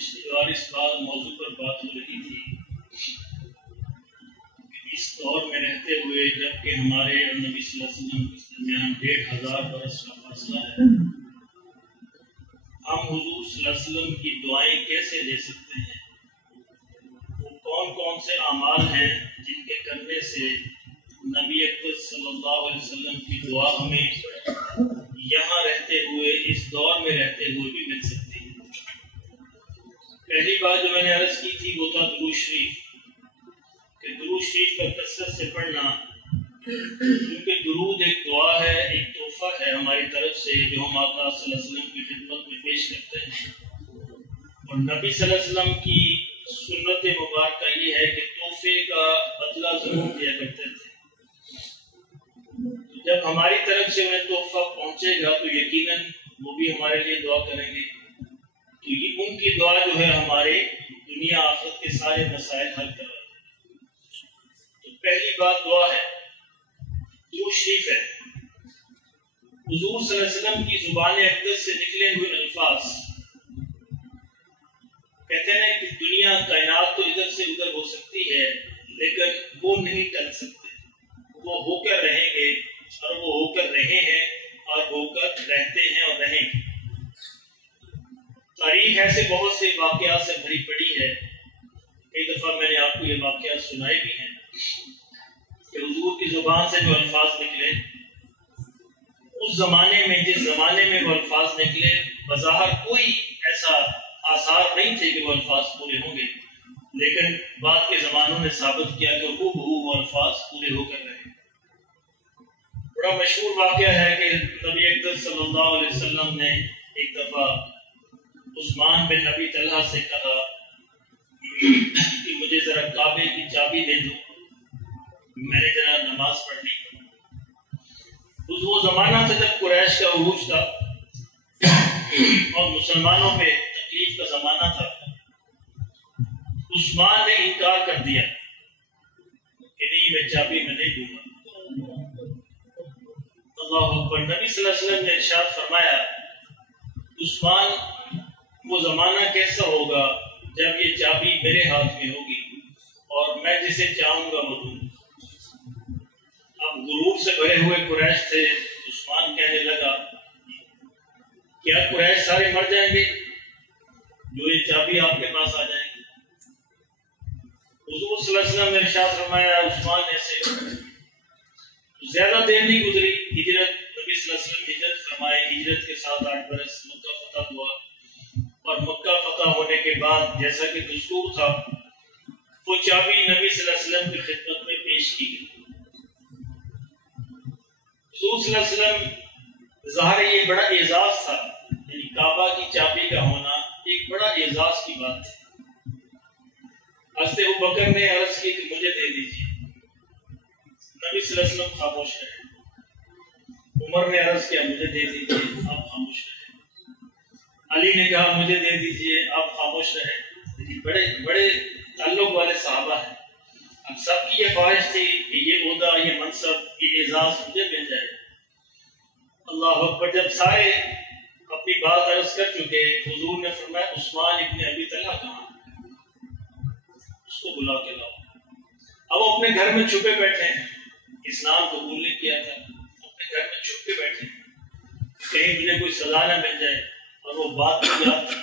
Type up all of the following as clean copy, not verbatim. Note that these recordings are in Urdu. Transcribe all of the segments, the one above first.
پچھلی بار اس بات موضوع پر بات ہو رہی تھی کہ اس دور میں رہتے ہوئے جبکہ ہمارے نبی صلی اللہ علیہ وسلم کے درمیان 1500 برس کا فاصلہ ہے، ہم حضور صلی اللہ علیہ وسلم کی دعائیں کیسے لے سکتے ہیں؟ وہ کون کون سے اعمال ہیں جن کے کرنے سے نبی اکرم صلی اللہ علیہ وسلم کی دعا ہمیں یہاں رہتے ہوئے اس دور میں رہتے ہوئے بھی مل سکتی ہے؟ پہلی بات جو میں نے عرض کی تھی وہ تھا درود شریف، کہ درود شریف کا کثرت سے پڑھنا، کیونکہ درود ایک دعا ہے، ایک تحفہ ہے ہماری طرف سے جو ہم آقا صلی اللہ علیہ وسلم کی خدمت میں پیش کرتے ہیں۔ اور نبی صلی اللہ علیہ وسلم کی سنت مبارکہ یہ ہے کہ تحفے کا بدلہ ضرور دیا کرتے تھے، جب ہماری طرف سے انہیں تحفہ پہنچے گا تو یقیناً وہ بھی ہمارے لیے دعا کریں گے، تو یہ ان کی دعا جو ہے ہمارے دنیا آخرت کے سارے مسائل حل کرواتی ہے۔ تو پہلی بات دعا ہے، درود شریف ہے۔ حضور صلی اللہ علیہ وسلم کی زبان اقدس سے نکلے ہوئے الفاظ، کہتے ہیں کہ دنیا کائنات تو ادھر سے ادھر ہو سکتی ہے لیکن وہ نہیں ٹل سکتے، وہ ہو کر رہیں گے اور وہ ہو کر رہے ہیں اور ہو کر رہتے ہیں اور رہیں گے۔ تاریخ ایسے بہت سے واقعات سے بھری پڑی ہے، کئی دفعہ میں نے آپ کو یہ واقعات سنائے بھی ہیں کہ حضور کی زبان سے جو الفاظ نکلے اس زمانے میں، جس زمانے میں وہ الفاظ نکلے، بظاہر کوئی ایسا آثار نہیں تھے کہ وہ الفاظ پورے ہوں گے، لیکن بعد کے زمانوں نے ثابت کیا کہ ہو بہو وہ الفاظ پورے ہو کر رہے۔ بڑا مشہور واقعہ ہے کہ نبی اکرم صلی اللہ علیہ وسلم نے ایک دفعہ عثمان بن ابی طلحہ سے کہا کہ مجھے ذرا کعبے کی چابی دے دو، میں نے ذرا نماز پڑھنی۔ وہ زمانہ تھا جب قریش کا عروج تھا اور مسلمانوں پہ تکلیف کا زمانہ تھا۔ عثمان نے انکار کر دیا کہ نہیں، میں چابی میں نہیں دوں گا۔ اللہ اکبر۔ نبی صلی اللہ علیہ وسلم نے ارشاد فرمایا، عثمان وہ زمانہ کیسا ہوگا جب یہ چابی میرے ہاتھ میں ہوگی اور میں جسے چاہوں گا وہ دوں۔ اب غرور سے بھرے ہوئے قریش تھے، عثمان کہنے لگا کیا قریش سارے مر جائیں گے جو یہ چابی آپ کے پاس آ جائے گی؟ حضور صلی اللہ علیہ وسلم نے ارشاد فرمایا، عثمان ایسے زیادہ دیر نہیں گزری، ہجرت، نبی صلی اللہ علیہ وسلم ہجرت فرمائے، ہجرت کے 7-8 برس مکہ فتح ہوا، اور مکہ فتح ہونے کے بعد جیسا کہ دستور تھا وہ چابی نبی صلی اللہ علیہ وسلم کی خدمت میں پیش کی گئی۔ حضور صلی اللہ علیہ وسلم، ظاہر یہ بڑا اعزاز تھا، یعنی کعبہ کی چابی کا ہونا ایک بڑا اعزاز کی بات تھی۔ حضرت ابوبکر نے عرض کی کہ مجھے دے دیجیے، نبی صلی اللہ علیہ وسلم خاموش رہے۔ عمر نے عرض کیا مجھے دے دیجیے، آپ خاموش رہے۔ علی نے کہا مجھے دے دیجیے، آپ خاموش رہے۔ بڑے بڑے تعلق والے صحابہ ہیں، اب سب کی یہ خواہش تھی کہ یہ عہدہ، یہ منصب، یہ اعزاز مجھے مل جائے۔ اللہ اکبر۔ جب سارے اپنی بات عرض کر چکے، حضور نے فرمایا عثمان ابن ابی طلحہ کہاں؟ اس کو بلا کے لاؤ۔ اب اپنے گھر میں چھپے بیٹھے ہیں، اسلام قبول نہیں کیا تھا، اپنے گھر میں چھپ کے بیٹھے ہیں، کہیں مجھے کوئی سزا نہ مل جائے۔ اور وہ بات بھی یاد تھی،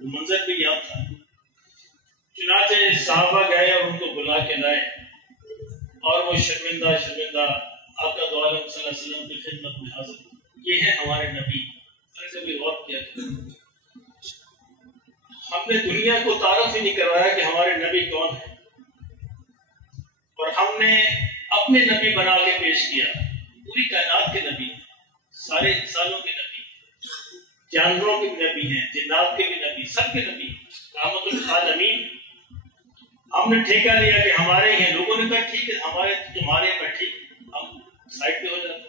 وہ منظر بھی یاد تھا۔ چنانچہ صحابہ گئے اور ان کو بلا کے لائے، اور وہ شرمندہ شرمندہ آقا دو عالم صلی اللہ علیہ وسلم کی خدمت میں حاضر۔ یہ ہے ہمارے نبی۔ ایسے بھی غور کیا تھا، ہم نے دنیا کو تعارف ہی نہیں کروایا کہ ہمارے نبی کون ہے، اور ہم نے اپنے نبی بنا کے پیش کیا۔ پوری کائنات کے نبی، سارے انسانوں کے نبی، جانوروں کے بھی نبی ہیں، جنات کے بھی نبی، سب کے نبی، رحمت للعالمین۔ ہم نے ٹھیکہ لیا کہ ہمارے ہیں، لوگوں نے کہا ٹھیک ہے ہمارے تمہارے پر ٹھیک، ہم سائڈ پہ ہو جاتے ہیں۔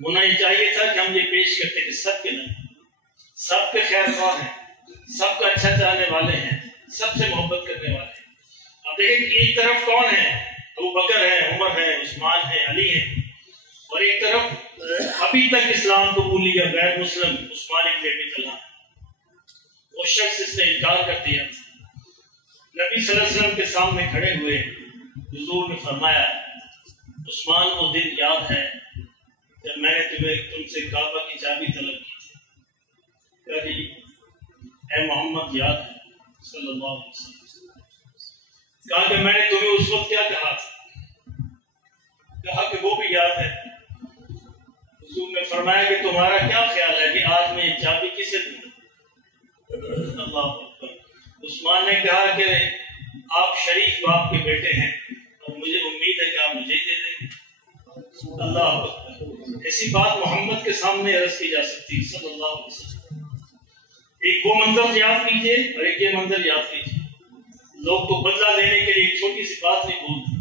ہونا یہ چاہیے تھا کہ ہم یہ پیش کرتے کہ سب کے نبی، سب کے خیر خواہ ہیں، سب کا اچھا چاہنے والے ہیں، سب سے محبت کرنے والے ہیں۔ اب دیکھیں کہ ایک طرف کون ہے؟ ابوبکر ہے، عمر ہے، عثمان ہے، علی ہے، اور ایک طرف ابھی تک اسلام قبول لیا غیر مسلم عثمان ابن ابی طلحہ، وہ شخص اس نے انکار کر دیا. نبی صلی اللہ علیہ وسلم کے سامنے کھڑے ہوئے حضور نے فرمایا عثمان وہ دن یاد ہے جب میں نے تم سے کعبہ کی چابی طلب کی تھی. کہا جی اے محمد یاد ہے صلی اللہ علیہ وسلم. کہا کہ میں نے تمہیں اس وقت کیا کہا تھا؟ کہا کہ وہ بھی یاد ہے. حضور نے فرمایا کہ تمہارا کیا خیال ہے کہ آج میں یہ چابی کسے دوں؟ اللہ اکبر. عثمان نے کہا کہ آپ شریف باپ کے بیٹے ہیں اور مجھے امید ہے کہ آپ مجھے دے دیں گے. اللہ اکبر. ایسی بات محمد کے سامنے عرض کی جا سکتی صلی اللہ علیہ وسلم. ایک وہ منظر یاد کیجئے اور ایک یہ منظر یاد کیجئے. لوگ تو بدلہ لینے کے لیے ایک چھوٹی سی بات نہیں بولتے.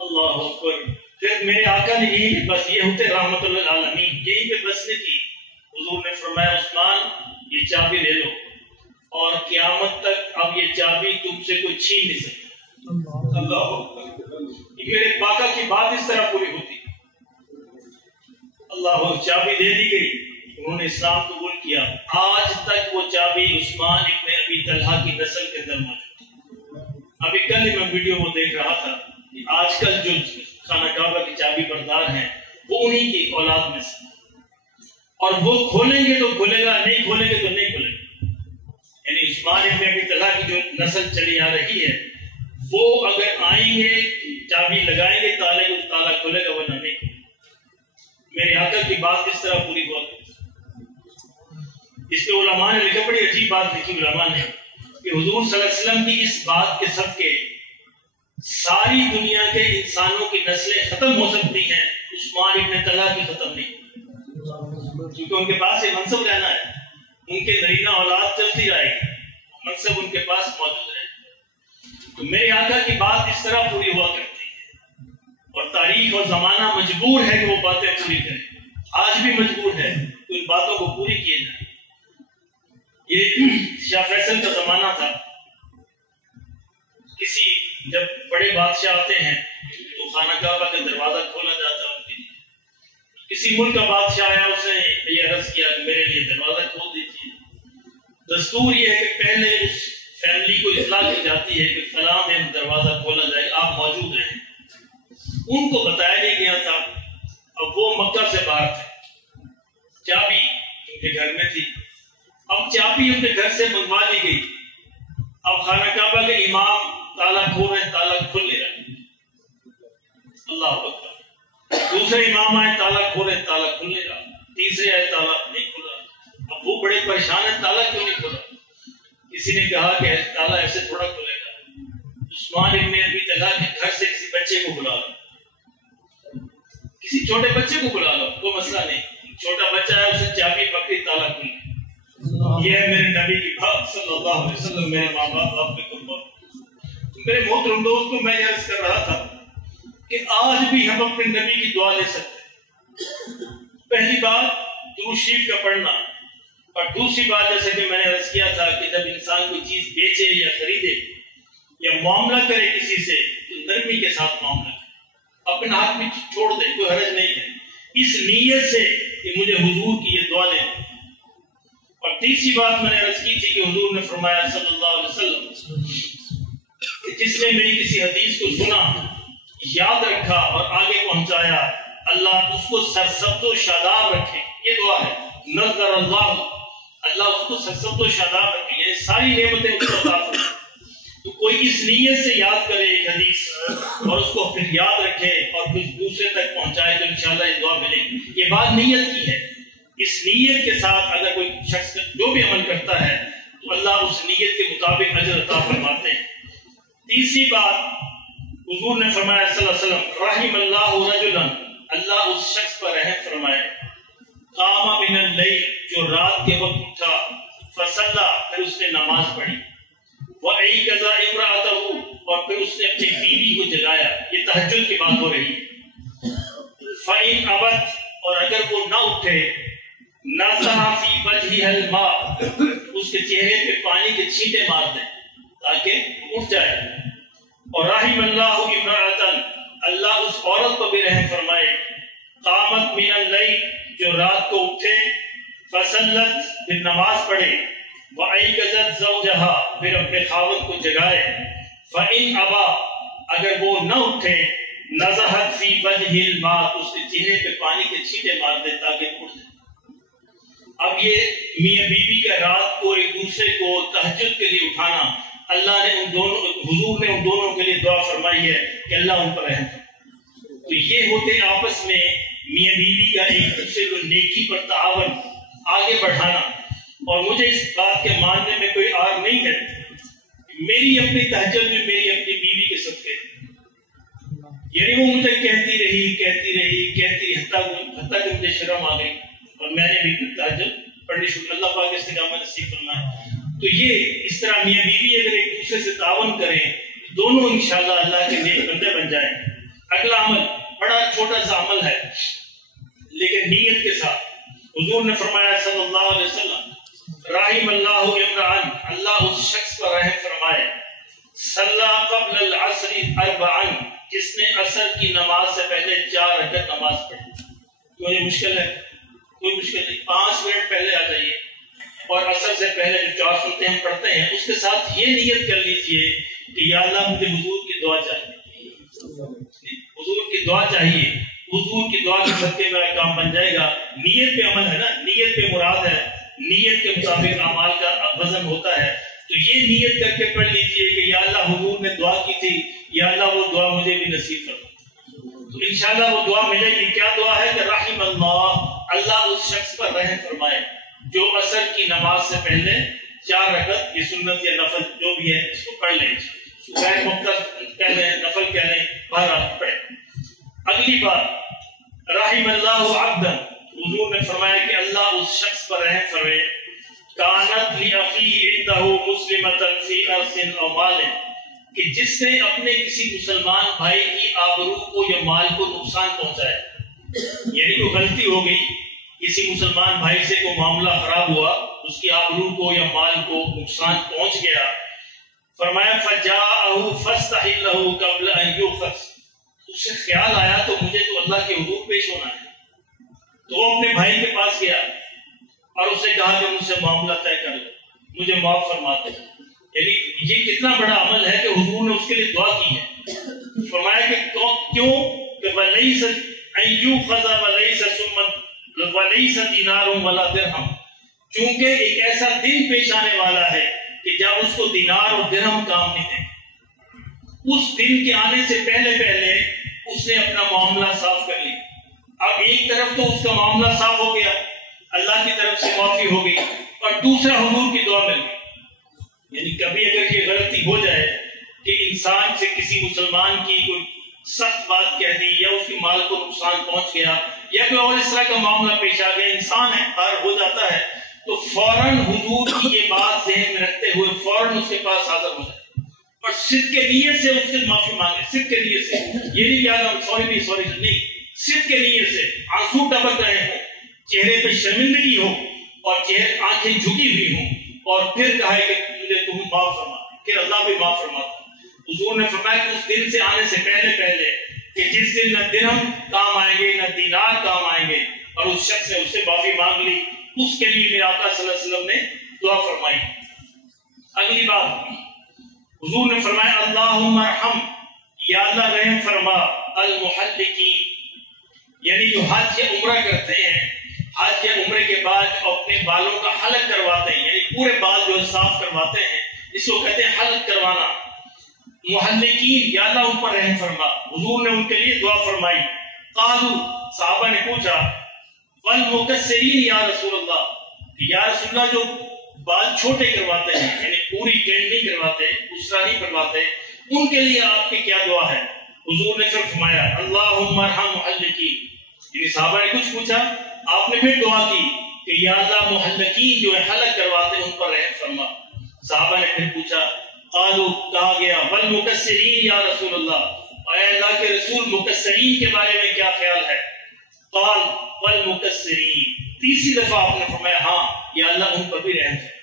اللہ اکبر. پھر میرے آقا نے یہی بس یہ ہوتے رحمت اللہ عالمین یہی پہ بسنے کی. حضور نے فرمایا عثمان یہ چابی لے لو اور قیامت تک اب یہ چابی تم سے کوئی چھین نہیں سکتا. اللہ اکبر. میرے پاقا کی بات اس طرح پوری ہوتی. اللہ چابی دے دی گئی. انہوں نے اسلام قبول کیا. آج تک وہ چابی عثمان ابن ابی طلحہ کی نسل کے اندر موجود ہے. ابھی کل ہی میں ویڈیو میں دیکھ رہا تھا کہ آج کل جو خانہ کعبہ کی چابی بردار ہیں وہ انہی کی اولاد میں سے. اور وہ کھولیں گے تو کھولے گا, نہیں کھولیں گے تو نہیں کھولیں گے. یعنی عثمان ابن ابی طلحہ کی جو نسل چلی آ رہی ہے وہ اگر آئیں گے چابی لگائیں گے تالے کو تالا کھولے گا ورنہ نہیں. میرے آقا کی بات اس طرح پوری ہوا. اس پہ علماء نے لکھا, بڑی عجیب بات لکھی علماء نے کہ حضور صلی اللہ علیہ وسلم کی اس بات کے صدقے ساری دنیا کے انسانوں کی نسلیں ختم ہو سکتی ہیں, عثمان ابن طلحہ کی ختم نہیں. کیونکہ ان کے پاس یہ منصب رہنا ہے, ان کے نرینہ اولاد چلتی رہے گی, منصب ان کے پاس موجود رہے. تو میرے آقا کی بات اس طرح پوری ہوا کرتی ہے اور تاریخ اور زمانہ مجبور ہے کہ وہ باتیں پوری کرے. آج بھی مجبور ہے کہ ان باتوں کو پوری کیے جائیں. یہ شاہ فیصل کا زمانہ تھا. کسی جب بڑے بادشاہ آتے ہیں تو خانہ کعبہ کا دروازہ کھولا جاتا ہے ان کے لیے. کسی ملک کا بادشاہ آیا, اس نے یہ عرض کیا کہ میرے لیے دروازہ کھول دیجیے. دستور یہ ہے کہ پہلے اس فیملی کو اطلاع دی جاتی ہے کہ فلاں دن دروازہ کھولا جائے, آپ موجود رہیں. ان کو بتایا نہیں گیا تھا. اب وہ مکہ سے باہر تھے, چابی ان کے گھر میں تھی. اب چابی ان کے گھر سے منگوا لی گئی. اب خانہ کعبہ کے امام تالا کھول رہے, تالا کھل نہیں رہا. اللہ اکبر. دوسرے امام آئے, تالا کھول رہے, تالا کھل نہیں رہا. تیسرے آئے, تالا نہیں کھلا. اب وہ بڑے پریشان ہیں, تالا کیوں نہیں کھلا. کسی نے کہا کہ تالا ایسے تھوڑا کھلے گا. عثمان ابن ابی طلحہ کے گھر سے کسی بچے کو بلا لو, کسی چھوٹے بچے کو بلا لو, کوئی مسئلہ نہیں. چھوٹا بچہ ہے, اسے چابی پکڑی, تالا کھل. یہ ہے میرے نبی کی بات صلی اللہ علیہ وسلم. میرے ماں باپ آپ پہ قربان. میرے محترم دوست کو میں یہ عرض کر رہا تھا کہ آج بھی ہم اپنے نبی کی دعا لے سکتے ہیں. پہلی بات درود شریف کا پڑھنا, اور دوسری بات جیسے کہ میں نے عرض کیا تھا کہ جب انسان کوئی چیز بیچے یا خریدے یا معاملہ کرے کسی سے تو نرمی کے ساتھ معاملہ کرے, اپنے ہاتھ میں چھوڑ دے, کوئی حرج نہیں ہے, اس نیت سے کہ مجھے حضور کی یہ دعا لے. اور تیسری بات میں نے عرض کی تھی کہ حضور نے فرمایا صلی اللہ علیہ وسلم کہ جس نے میری کسی حدیث کو سنا, یاد رکھا اور آگے پہنچایا, اللہ اس کو سرسبز و شاداب رکھے. یہ دعا ہے, نظر اللہ, اللہ اس کو سرسبز و شاداب رکھے, یہ ساری نعمتیں اس کو عطا فرمائے. تو کوئی اس نیت سے یاد کرے ایک حدیث اور اس کو پھر یاد رکھے اور پھر دوسرے تک پہنچائے تو انشاءاللہ یہ دعا ملے گی. یہ بات نیت کی ہے. اس نیت کے ساتھ اگر کوئی شخص جو بھی عمل کرتا ہے تو اللہ اس نیت کے مطابق اجر عطا فرماتے ہیں. تیسری بات حضور نے فرمایا صلی اللہ علیہ وسلم, رحم اللہ رجلا, اللہ اس شخص پر رحم فرمائے, قام من اللیل, جو رات کے وقت اٹھا, فصلی, پھر اس نے نماز پڑھی, وَأَيْقَظَ امرأته, اور پھر اس نے اپنی بیوی کو جگایا. یہ تہجد کی بات ہو رہی ہے. فَإِنْ أَبَتْ, اور اگر وہ نہ اٹھے, نَزَعَ فِي وَجْهِهَا الْمَاءَ, اس کے چہرے پہ پانی کے چھینٹے مار دیں تاکہ اٹھ جائے. اور رحم اللہ امرأة, اللہ اس عورت کو بھی رحم فرمائے, قامت من اللیل, جو رات کو اٹھے, فصلت پھر نماز پڑھے، وَأَيْقَظَتْ زَوْجَهَا پھر اپنے خاوند کو جگائے، فَإِنْ أَبَى اگر وہ نہ اٹھے، نَزَحَتْ فِي وَجْهِ الْمَاء اس کے چہرے پہ پانی کے چھینٹے مار دے تاکہ اٹھ جائے۔ اب یہ میاں بیوی کا رات کو ایک دوسرے کو تہجد کے لیے اٹھانا، اللہ نے ان دونوں حضور نے ان دونوں کے لیے دعا فرمائی ہے کہ اللہ ان پر رحم کرے۔ تو یہ ہوتے آپس میں میاں بیوی کا ایک دوسرے کو نیکی پر تعاون آگے بڑھانا۔ اور مجھے اس بات کے ماننے میں کوئی آر نہیں ہے، میری اپنی تہجد میں میری اپنی بیوی کے صدقے، یعنی وہ مجھے کہتی رہی حتیٰ کہ مجھے شرم آ گئی اور میں نے بھی تہجد پڑھنی شروع۔ اللہ پاک استقامت نصیب فرمائے۔ تو یہ اس طرح میاں بیوی اگر ایک دوسرے سے تعاون کریں، دونوں انشاءاللہ اللہ کے نیک بندے بن جائیں۔ اگلا عمل بڑا چھوٹا سا عمل ہے لیکن نیت کے ساتھ۔ حضور نے فرمایا صلی اللہ علیہ وسلم، رحم اللہ امرأن، اللہ اس شخص پر رحم فرمائے، صلی قبل العصر اربعن، جس نے عصر کی نماز سے پہلے 4 رکعت نماز پڑھی۔ تو یہ مشکل ہے؟ کوئی مشکل نہیں، 5 منٹ پہلے آ جائیے اور عصر سے پہلے جو 4 سنتیں ہم پڑھتے ہیں اس کے ساتھ یہ نیت کر لیجئے کہ یا اللہ مجھے حضور کی دعا چاہیے، حضور کی دعا چاہیے، حضور کی دعا کے صدقے میرا کام بن جائے گا۔ نیت پہ عمل ہے نا، نیت پہ مراد ہے، نیت کے مطابق اعمال کا وزن ہوتا ہے۔ تو یہ نیت کر کے پڑھ لیجئے کہ یا اللہ حضور نے دعا کی تھی، یا اللہ وہ دعا مجھے بھی نصیب فرما۔ تو انشاءاللہ وہ دعا ملے گی۔ کیا دعا ہے کہ رحم اللہ، اللہ اس شخص پر رحم فرمائے جو عصر کی نماز سے پہلے 4 رکعت، یہ سنت یا نفل جو بھی ہے اس کو پڑھ لیں، غیر مختصر کہہ لیں، نفل کہہ لیں، بہرحال پڑھیں۔ اگلی بات، رحم اللہ عبدا، حضور نے فرمایا کہ اللہ اس شخص پر رحم فرمائے، کانت لأخیہ عنده مسلمۃ فی ارض او مال، کہ جس نے اپنے کسی مسلمان بھائی کی آبرو کو یا مال کو نقصان پہنچایا، یعنی کوئی غلطی ہو گئی، کسی مسلمان بھائی سے کوئی معاملہ خراب ہوا، اس کی آبرو کو یا مال کو نقصان پہنچ گیا، فرمایا فجاءہ فاستحلہ قبل ان یؤخذ، اس سے خیال آیا تو مجھے تو اللہ کے حضور پیش ہونا ہے، تو وہ اپنے بھائی کے پاس گیا اور اس نے کہا کہ مجھ سے معاملہ طے کر لو، مجھے معاف فرما دو۔ یعنی یہ کتنا بڑا عمل ہے کہ حضور نے اس کے لیے دعا کی ہے۔ فرمایا کہ کیوں کہ وَلَيْسَ أَن يُؤْخَذَ وَلَيْسَ دِينَارٌ وَلَا دِرْہَمٌ، چونکہ ایک ایسا دن پیش آنے والا ہے کہ جب اس کو دینار اور درہم کام نہیں دیں گے۔ اس دن کے آنے سے پہلے اس نے اپنا معاملہ صاف کر لیا۔ اب ایک طرف تو اس کا معاملہ صاف ہو گیا، اللہ کی طرف سے معافی ہو گئی، اور دوسرا حضور کی دعا مل گئی۔ یعنی کبھی اگر یہ غلطی ہو جائے کہ انسان سے کسی مسلمان کی کوئی سخت بات کہہ دی، یا اس کے مال کو نقصان پہنچ گیا، یا کوئی اور اس طرح کا معاملہ پیش آ گیا، انسان ہے، ہر ہو جاتا ہے، تو فوراً حضور کی یہ بات ذہن میں رکھتے ہوئے فوراً اس کے پاس حاضر ہو جائے اور صدق کے نیت سے اس سے معافی مانگے، صدق کے نیت سے، یہ نہیں کہ سوری نہیں، صدق کے نیت سے آنسو ٹپک رہے ہوں، چہرے پہ شرمندگی ہو اور آنکھیں جھکی ہوئی ہوں، اور پھر کہا کہ مجھے تم معاف فرما، پھر اللہ بھی معاف فرماتا۔ حضور نے فرمایا کہ اس دن سے آنے سے پہلے کہ جس دن نہ درہم کام آئیں گے نہ دینار کام آئیں گے، اور اس شخص نے اس سے معافی مانگ لی، اس کے لیے میرے آقا صلی اللہ علیہ وسلم نے دعا فرمائی۔ اگلی بات، حضور نے فرمایا اللہم ارحم، یا اللہ رحم فرما المحلقین، یعنی جو حج یا عمرہ کرتے ہیں، حج یا عمرے کے بعد اپنے بالوں کا حلق کرواتے ہیں، یعنی پورے بال جو صاف کرواتے ہیں، اس کو کہتے ہیں حلق کروانا۔ محلقین، یا اللہ ان پر رحم فرما۔ حضور نے ان کے لیے دعا فرمائی۔ قالو، صحابہ نے پوچھا والمقصرین یا رسول اللہ، یا رسول اللہ جو بال چھوٹے کرواتے ہیں، یعنی پوری ٹینڈ نہیں کرواتے، دوسرا نہیں کرواتے، ان کے لیے آپ کی کیا دعا ہے؟ حضور نے پھر فرمایا اللہم ارحم محلقین، یعنی صحابہ نے کچھ پوچھا، آپ نے پھر دعا کی کہ یا اللہ محلقین جو ہے حلق کرواتے ہیں ان پر رحم فرما۔ صحابہ نے پھر پوچھا، قالو، کہا گیا والمقصرین یا رسول اللہ، اے اللہ کے رسول مقصرین کے بارے میں کیا خیال ہے؟ قال والمقصرین، تیسری دفعہ آپ نے فرمایا ہاں یا اللہ ان پر بھی رحم فرما۔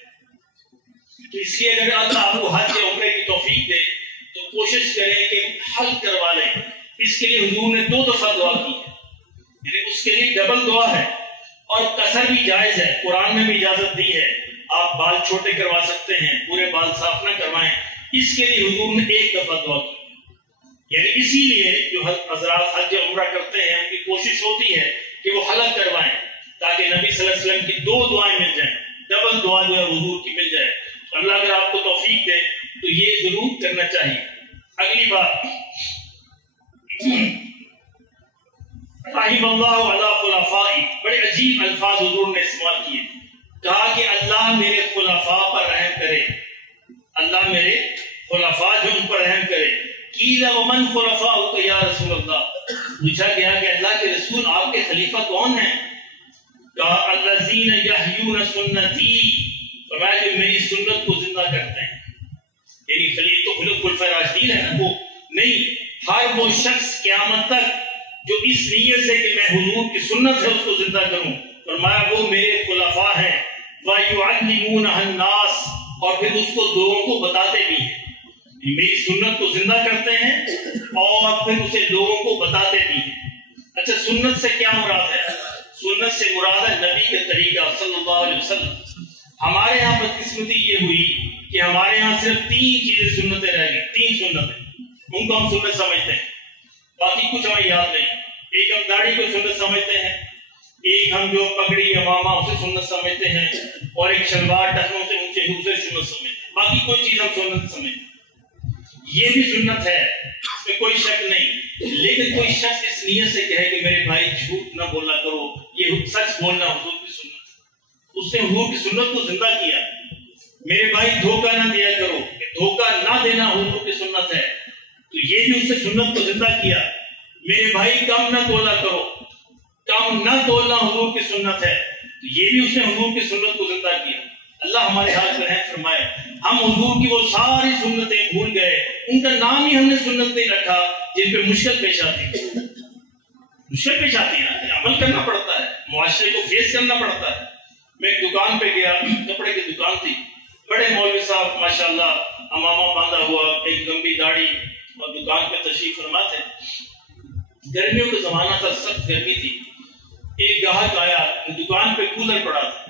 تو اس لیے اگر اللہ آپ کو حج یا عمرے کی توفیق دے تو کوشش کریں کہ حلق کروا لیں۔ اس کے لیے حضور نے 2 دفعہ دعا کی ہے، یعنی اس کے لیے ڈبل دعا ہے۔ اور قصر بھی جائز ہے، قرآن نے بھی اجازت دی ہے، آپ بال چھوٹے کروا سکتے ہیں، پورے بال صاف نہ کروائیں، اس کے لیے حضور نے ایک دفعہ دعا کی۔ یعنی اسی لیے جو حضرات حج عمرہ کرتے ہیں ان کی کوشش ہوتی ہے کہ وہ حلق کروائیں تاکہ نبی صلی اللہ علیہ وسلم کی 2 دعائیں مل جائیں، ڈبل دعا جو ہے حضور کی مل جائے۔ اللہ اگر آپ کو توفیق دے تو یہ ضرور کرنا چاہیے۔ اگلی بات، رحم اللہ علی خلفائی، بڑے عجیب الفاظ حضور نے استعمال کیے، کہا کہ اللہ میرے خلفاء پر رحم کرے، اللہ میرے خلفاء جو ان پر رحم کرے۔ قیل ومن خلفاؤک یا رسول اللہ، پوچھا گیا کہ اللہ کے رسول آپ کے خلیفہ کون ہیں؟ کہا الذین یحیون سنتی، فرمایا جو میری سنت کو زندہ کرتے ہیں۔ یعنی خلفاء راشدین ہے نا، وہ نہیں، ہر وہ شخص قیامت تک جو اس نیت سے کہ میں حضور کی سنت سے اس کو زندہ کروں، فرمایا وہ میرے خلفاء ہیں۔ وَيُعَلِّمُونَهَا النَّاسَ، اور پھر اس کو لوگوں کو بتاتے بھی ہیں، میری سنت کو زندہ کرتے ہیں اور پھر اسے لوگوں کو بتاتے بھی ہیں۔ اچھا، سنت سے کیا مراد ہے؟ سنت سے مراد ہے نبی کے طریقہ صلی اللہ علیہ وسلم۔ ہمارے یہاں بدقسمتی یہ ہوئی کہ ہمارے یہاں صرف 3 چیزیں سنتیں رہ گئی، 3 سنتیں، ان کو ہم سنت سمجھتے ہیں، باقی کچھ ہمیں یاد نہیں۔ ایک ہم داڑھی کو سنت سمجھتے ہیں، ایک ہم جو پگڑی امامہ اسے سنت سمجھتے ہیں، اور ایک شلوار ٹخنوں سے اونچے اسے سنت سمجھتے ہیں، باقی کوئی چیز ہم سنت سمجھتے ہیں۔ یہ بھی سنت ہے، اس میں کوئی شک نہیں، لیکن کوئی شخص اس نیت سے کہے کہ میرے بھائی جھوٹ نہ بولا کرو، یہ سچ بولنا حضور کی سنت ہے، اس نے حضور کی سنت کو زندہ کیا۔ میرے بھائی دھوکہ نہ دیا کرو، دھوکہ نہ دینا حضور کی سنت ہے، تو یہ بھی اس نے سنت کو زندہ کیا۔ میرے بھائی کم نہ تولا کرو، کم نہ تولنا حضور کی سنت ہے، تو یہ بھی اس نے حضور کی سنت کو زندہ کیا۔ اللہ ہمارے ہاتھ میں ہے، فرمائے ہم حضور کی وہ ساری سنتیں بھول گئے، ان کا نام ہی ہم نے سنت نہیں رکھا جن پہ مشکل پیش آتی ہے، مشکل پیش آتی ہے، عمل کرنا پڑتا ہے، معاشرے کو فیس کرنا پڑتا ہے۔ میں ایک دکان پہ گیا، کپڑے کی دکان تھی، بڑے مولوی صاحب ماشاءاللہ امامہ باندھا ہوا، ایک لمبی داڑھی، اور دکان پہ تشریف فرما تھے۔ گرمیوں کا زمانہ تھا، سخت گرمی تھی۔ ایک گاہک آیا، دکان پہ کولر پڑا تھا،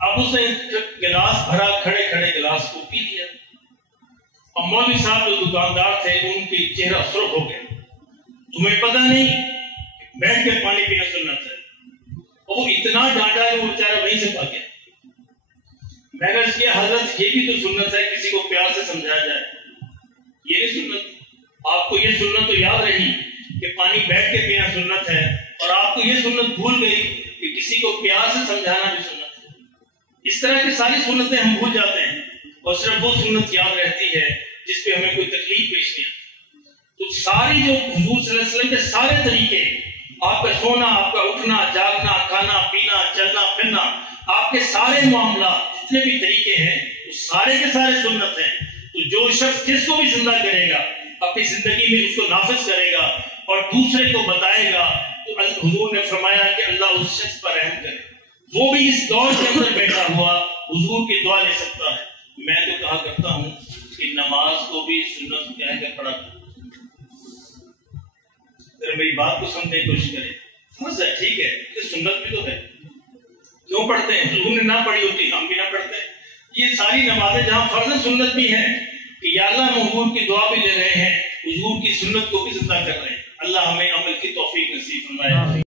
اب اس نے گلاس بھرا، کھڑے کھڑے گلاس کو پی لیا، اور مولوی صاحب جو دکاندار تھے ان کی چہرہ سرخ ہو گیا۔ تمہیں پتہ نہیں بیٹھ کے پانی پینا سنت ہے، اور وہ اتنا ڈانٹا کہ وہ بیچارہ وہیں سے بھاگ گیا۔ میں نے کہا حضرت یہ بھی تو سنت ہے، کسی کو پیار سے سمجھایا جائے، یہ نہیں سنت۔ آپ کو یہ سنت تو یاد رہی کہ پانی بیٹھ کے پینا سنت ہے، اور آپ کو یہ سنت بھول گئی کہ کسی کو پیار سے سمجھانا بھی سنت ہے۔ اس طرح کی ساری سنتیں ہم بھول جاتے ہیں، اور صرف وہ سنت یاد رہتی ہے جس پہ ہمیں کوئی تکلیف پیش نہیں آتی۔ تو ساری جو حضور صلی اللہ علیہ وسلم کے سارے طریقے، آپ کا سونا، آپ کا اٹھنا، جاگنا، کھانا پینا، چلنا پھرنا، آپ کے سارے معاملات جتنے بھی طریقے ہیں وہ سارے کے سارے سنت ہیں۔ تو جو شخص جس کو بھی زندہ کرے گا، اپنی زندگی میں اس کو نافذ کرے گا اور دوسرے کو بتائے گا، تو حضور نے فرمایا کہ اللہ اس شخص پر رحم کرے، وہ بھی اس دور کے اندر بیٹھا ہوا حضور کی دعا لے سکتا ہے۔ میں تو کہا کرتا ہوں کہ نماز کو بھی سنت کہہ کر پڑھا کرو۔ اگر میری بات کو سمجھنے کی کوشش کرے، فرض ہے، ٹھیک ہے، یہ سنت بھی تو ہے، کیوں پڑھتے ہیں؟ حضور نے نہ پڑھی ہوتی ہم بھی نہ پڑھتے۔ یہ ساری نمازیں جہاں فرض سنت بھی ہیں کہ یا اللہ ہم حضور کی دعا بھی لے رہے ہیں، حضور کی سنت کو بھی زندہ کر رہے ہیں۔ اللہ ہمیں عمل کی توفیق نصیب فرمائے۔